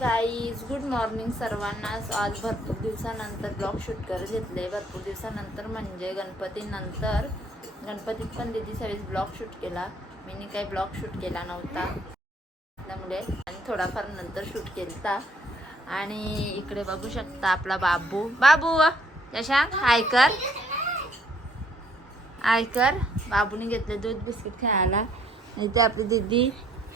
Guys, good morning सर्वांना. आज भरपूर दिवसानंतर ब्लॉग शूट करत घेतले. भरपूर दिवसानंतर म्हणजे गणपतीनंतर. गणपतीत पण दीदी सगळीच ब्लॉग शूट केला. मी काही ब्लॉग शूट केला नव्हता त्यामुळे, आणि थोडाफार नंतर शूट केलता. आणि इकडे बघू शकता आपला बाबू. बाबू यशांत आयकर आयकर बाबूने घेतले दूध बिस्किट खायला. इथे आपली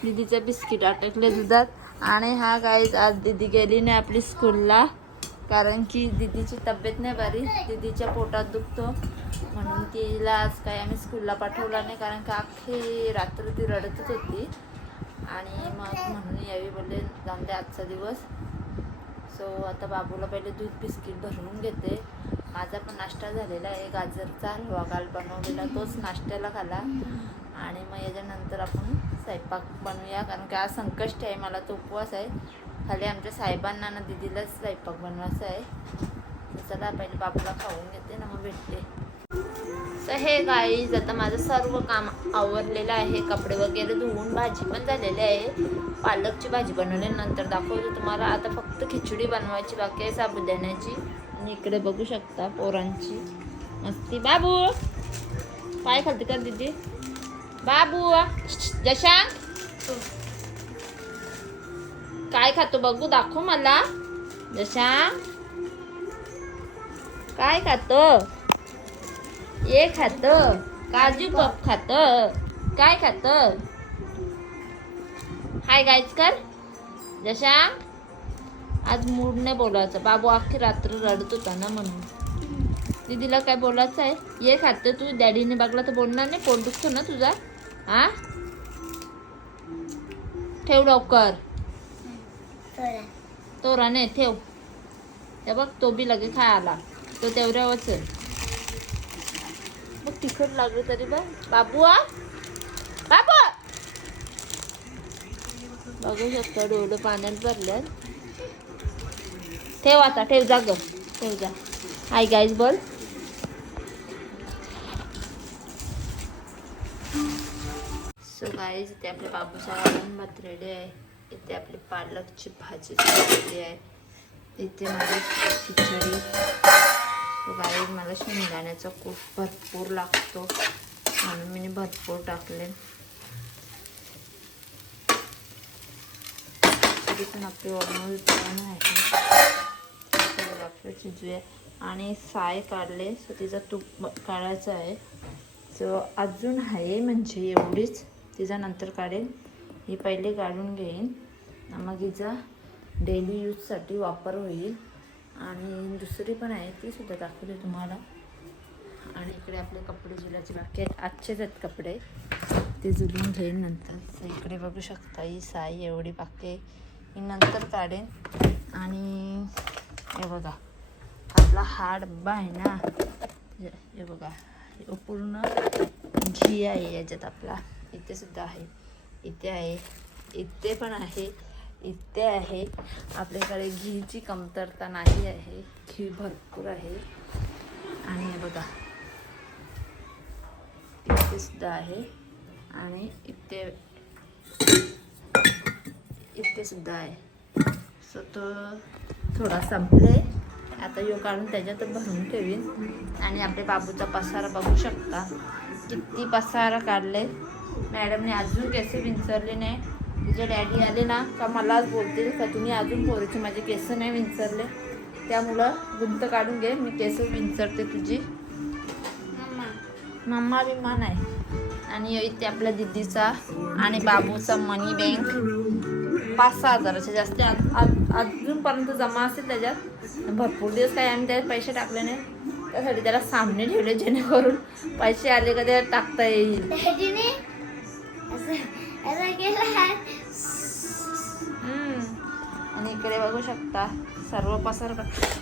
दीदीचे बिस्किट अटकले दुधात. आणि हा गाईज, आज दीदी गेली नाही आपली स्कूलला, कारण की दीदीची तब्येत नाही बरी. दीदीच्या पोटात दुखतो म्हणून तिला आज काही आम्ही स्कूलला पाठवला नाही, कारण का अख्खी रात्र ती रडतच होती. आणि मग म्हणून यावी बोलले जाऊन दे आजचा दिवस. सो आता बाबूला पहिले दूध बिस्किट भरवून घेते. माझा पण नाश्ता झालेला आहे, गाजरचा हलवा काल बनवलेला, तोच नाश्त्याला खाला. आणि मग याच्यानंतर आपण स्वयंपाक बनवूया, कारण की आज संकष्टी आहे, मला तो उपवास आहे. खाली आमच्या साहेबांना ना दीदीलाच स्वयंपाक बनवायचा आहे. तर चला पहिले बाबूला खाऊन घेते ना मग भेटते. तर हे गाईज, आता माझं सर्व काम आवरलेलं आहे. कपडे वगैरे धुवून भाजी पण झालेली आहे. पालकची भाजी बनवली, नंतर दाखवतो तुम्हाला. आता फक्त खिचडी बनवायची बाकी आहे, साबुदाण्याची. आणि इकडे बघू शकता पोरांची मस्ती. बाबू पाय खालती कर दीदी. बाबू जशांक काय खातो बघू, दाखव मला. जशांक काय खातो? ये खातो काजू पप खातो, काय खातो? हाय गाईज कर. जशांक आज मूड नाही बोलायचा. बाबू अख्खी रात्र रडत होता ना, म्हणून दीदीला काय बोलायचं आहे. ये खाते तू, डॅडीने बघला तर बोलणार नाही, पोट दुखतो ना तुझा. हा ठेव लवकर. तोरा नाही ठेव. हे बघ तो बी लगे खाय आला, तो तेवढ्यावरच आहे. मग तिखट लागलं तरी बघ. बाबू बाबू बघू शकता डोळं पाण्यात भरल्यात. ठेव आता, ठेव जा ग, ठेव जा. हाय गाईज बोल. सो गाईज, इथे आपल्या बाबूचा वरण भात रेडी आहे. इथे आपली पालकची भाजी रेडी आहे. इथे माझी खिचडी. सो गाईज, मला शेंगदाण्याचा कूट भरपूर लागतो म्हणून मी भरपूर टाकले. तरी पण आपली ऑलमोस्ट आहे शिजूया. आणि साय काढले, सो तिचा तूप काढायचा आहे. सो अजून आहे म्हणजे एवढीच, तिचा नंतर काढेन. ही पहिले काढून घेईन, मग हिचा डेली यूजसाठी वापर होईल. आणि दुसरी पण आहे, ती सुद्धा दाखवते तुम्हाला. आणि इकडे आपले कपडे जुलाचे बाकी आहेत, आजचेच आहेत कपडे, ते जुलून घेईन नंतर. सो इकडे बघू शकता ही साई एवढी बाकी आहे, मी नंतर काढेन. आणि हे बघा आपला हा डब्बा आहे ना, हे बघा पूर्ण घी आहे याच्यात आपला. इथे सुद्धा आहे, इथे आहे, इथे पण आहे, इथे आहे. आपल्याकडे घीची कमतरता नाही आहे, घी भरपूर आहे. आणि हे बघा इथे सुद्धा आहे, आणि इथे सुद्धा आहे. सो तो थोडा संपले, आता यो काढून त्याच्यात भरून ठेवीन. आणि आपल्या बाबूचा पसारा बघू शकता, किती पसारा काढले. मॅडमने अजून केस विंचरले नाही. तुझे डॅडी आले ना का मलाच बोलतील का तुम्ही अजून पोरीचे माझे केस नाही विंचरले, त्यामुळं गुंत काढून घे, मी केस विंचरते तुझी. मम्मा बिम्मा नाही. आणि इथे आपल्या दीदीचा आणि बाबूचा मनी बँक 5-6 हजाराच्या जास्त अजूनपर्यंत जमा असेल त्याच्यात. भरपूर दिवस काही आम्ही त्यात पैसे टाकले नाही, त्यासाठी त्याला सामने ठेवले, जेणेकरून पैसे आले का त्याला टाकता येईल. आणि इकडे बघू शकता सर्व पसार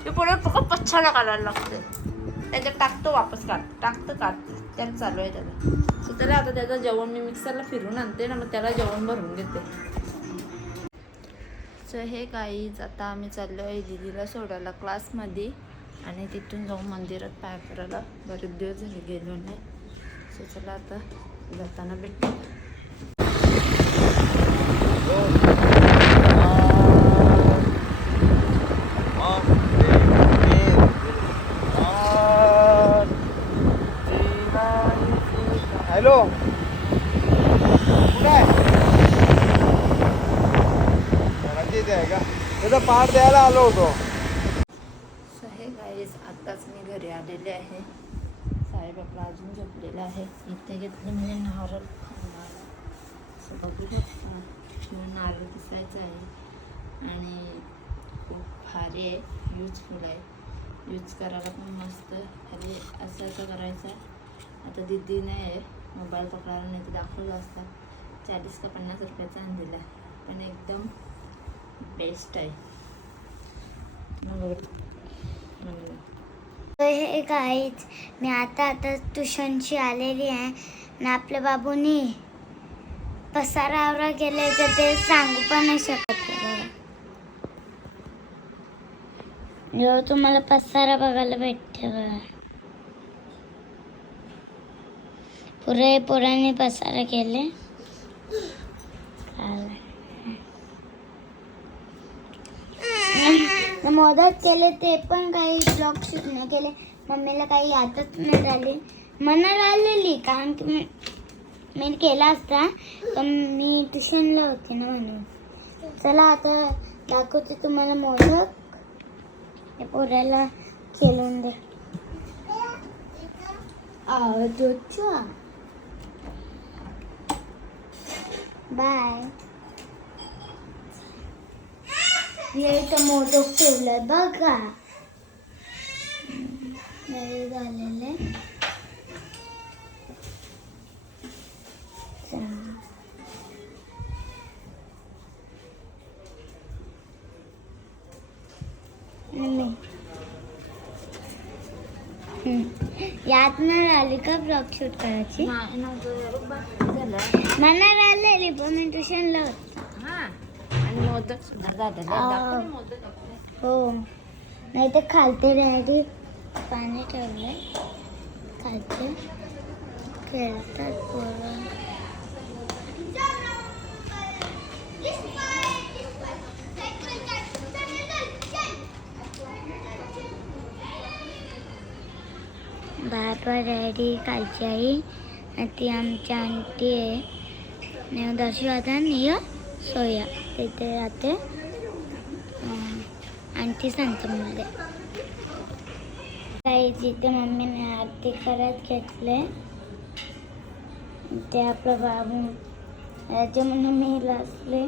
पुढे पच्छाला काढायला लागते, त्याच्यात टाकतो वापस टाकतं त्यात चालू आहे त्याला. सो त्याला आता त्याचं जेवण मी मिक्सरला फिरून आणते ना, मग त्याला जेवण भरून घेते. सो हे गाईज, आता आम्ही चाललो आहे दीदीला सोडायला क्लासमध्ये, आणि तिथून जाऊन मंदिरात पाय करायला. बरेच दिवस झाले गेलो नाही. सो चला आता जाताना भेटतो. माहिती आहे का, त्याचा पाठ द्यायला आलो होतो. हे गाईज आत्ताच मी घरी आलेले आहे. साहेब आपला अजून झोपलेला आहे. इथे घेतलं म्हणजे नारळ बघू शकता. नारळ दिसायचं आहे आणि खूप भारी आहे, यूजफुल आहे. यूज करायला पण मस्त. अरे असं असं करायचं. आता दिदी नाही मोबाईल पकडायला, नाही तर दाखवलं असता. 40 का 50 रुपयाचा आणलेला, पण एकदम बेस्ट आहे. हे गाईच मी आता ट्युशनची आलेली आहे आणि आपल्या बाबूनी पसारावरा गेले तर ते सांगू पण नाही शकत. जेव्हा तुम्हाला पसारा बघायला भेटते बघा, पुरे पोरांनी पसारा केले. मोदक केले ते पण काही ब्लॉग शूट नाही केले. मम्मीला काही यादच नाही झाली. मनाला आलेली कारण की मी केला असता, पण मी ट्युशनला होते ना म्हणून. चला आता दाखवते तुम्हाला मोदक. हे पोराला खेळून दे. बाय. इथं मोदक ठेवलाय बघा. झालेले याद नाही आली का ब्लॉग शूट करायची? मला राहिलेली पण मी ट्युशनला होते. आणि मोदक सुद्धा झालेले. हो, नाही तर खालते डॅडी पाणी ठेवलंय. खालते खेळतात पोरं. बाबा डॅडी खालची आई आणि ती आमची आंटी आहे. दर्शवादा निय सोया तिथे राहते. आंटी सांगते काही जिथे मम्मीने आरती करत घेतले ते आपलं बाबू याचे म्हणून मी लाचले.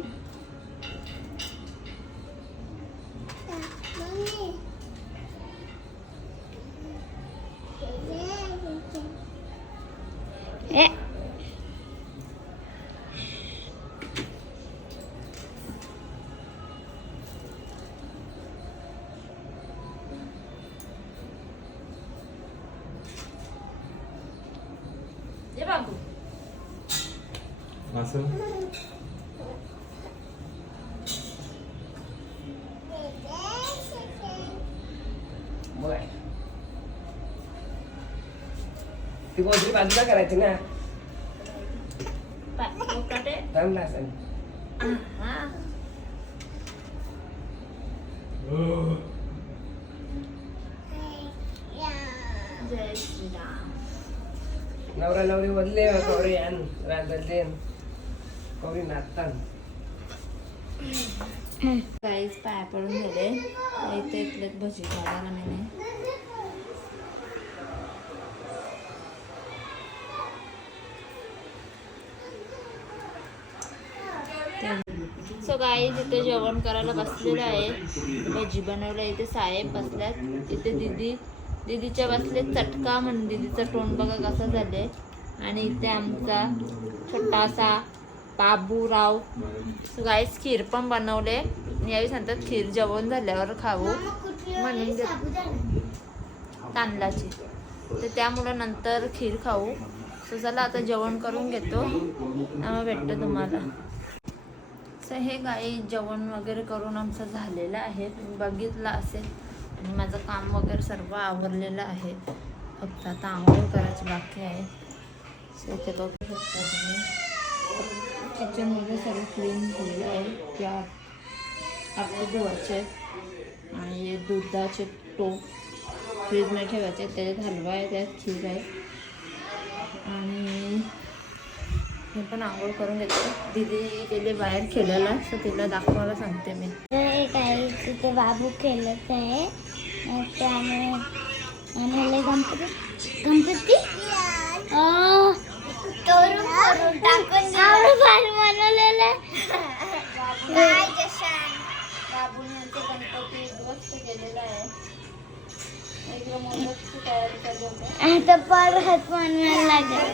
असं ती कोणतरी बाजूला करायची ना. जमला असेल. जय श्रीराम. नवरा नवरी बदले कवरी आण राजले कवरी नाचतात. काहीच पाया पडून गेले. इथे इथलेच भजी खायला मी. सो गाईज इथे जेवण करायला बसलेलं आहे. भजी बनवलं. इथे साहेब बसल्यात. इथे दीदीच्या बसले चटका म्हणून. दीदीचं तोंड बघा कसं झालंय. आणि इथे आमचा छोटासा बाबूराव. सो गाईज खीर पण बनवले. यावेळी सांगतात खीर जेवण झाल्यावर खाऊ म्हणून तांदळाची, तर त्यामुळं नंतर खीर खाऊ. सो चला आता जेवण करून घेतो, आम्ही भेटतो तुम्हाला. सो हे गाई जेवण वगैरे करून आमचं झालेलं आहे. तुम्ही बघितलं असेल. आणि माझं काम वगैरे सर्व आवरलेलं आहे. फक्त आता आंघोळ करायची बाकी आहे. सो इथे बघू शकता तुम्ही किचनमध्ये सगळं क्लीन केलेलं आहे. त्या आपले धुवायचे आहेत. आणि हे दुधाचे टोप फ्रीजमध्ये ठेवायचे. त्याच्यात हलवा आहे, त्यात खीर आहे. आणि मी पण आंघोळ करून घेते. दीदी गेले बाहेर खेळायला, सो तिला दाखवायला सांगते मी. इथे बाबू खेळत आहे त्यामुळे आम्हाला गणपती बनवलेलं बाबूने यांचं गणपती दुरुस्त केलेला आहे. इकडे मोदकची तयारी चालू होते. आता परत बनवायला लागेल.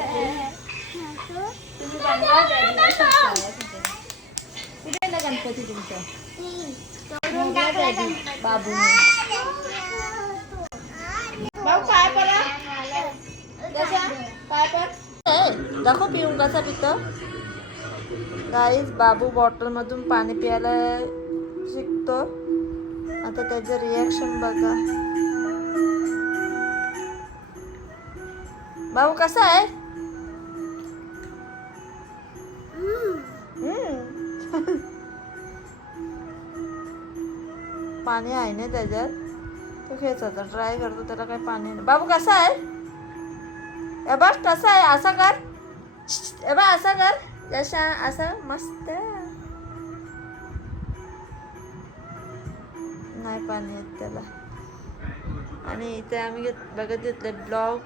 तुम्ही बनवा daddy ला शिकवा. कुठे आहे ना गणपती तुमचा? मोदक daddy, बाबूने. बाबू काय परा कशा काय पर दाखव पिऊन कसा पितो. गाईज बाबू बॉटल मधून पाणी प्यायला शिकतो. आता त्याचं रिॲक्शन बघा. बाबू कसा आहे? पाणी आहे ना त्याच्यात. तो खेळायचा ट्राय करतो त्याला काही पाणी नाही. बाबू कसा आहे? ए बस कसा आहे? असा कर. ए बा असा कर. जसा असं मस्त. नाही पाणी येत त्याला. आणि इथे आम्ही बघत घेतले ब्लॉग.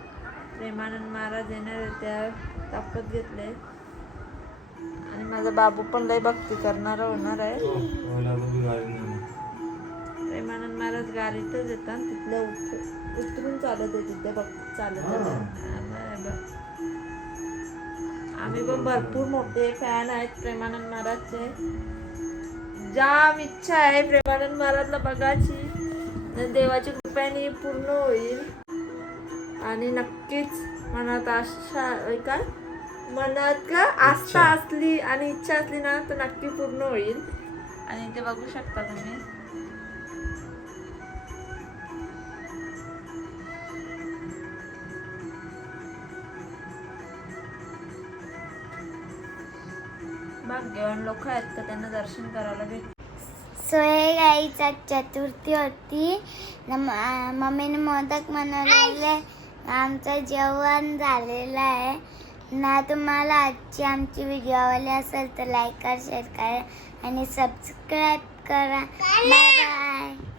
प्रेमानंद महाराज येणार आहे त्या दाखवत घेतले. आणि माझा बाबू पण लय भक्ती करणारा होणार आहे. प्रेमानंद महाराज गाडीतच येतात. तिथल्या उतरून चालत आहे तिथे भक्ती चालत. आम्ही पण भरपूर मोठे फॅन आहेत प्रेमानंद महाराजचे. जाम इच्छा आहे प्रेमानंद महाराजला बघायची. देवाची कृपेने पूर्ण होईल. आणि नक्कीच मनात आशा काय मनात का आस्था असली आणि इच्छा असली ना तर नक्की पूर्ण होईल. आणि ते बघू शकता तुम्ही. भाग्यवान लोक आहेत का त्यांना दर्शन करायला भेट. सो हे गाईच आज चतुर्थी होती. मम्मीने मोदक बनवलेले. आमचं जेवण झालेलं आहे ना. तुम्हाला आजची आमची व्हिडिओ आवडली असेल तर लाईक करा, शेअर करा आणि सबस्क्राईब करा. Bye bye.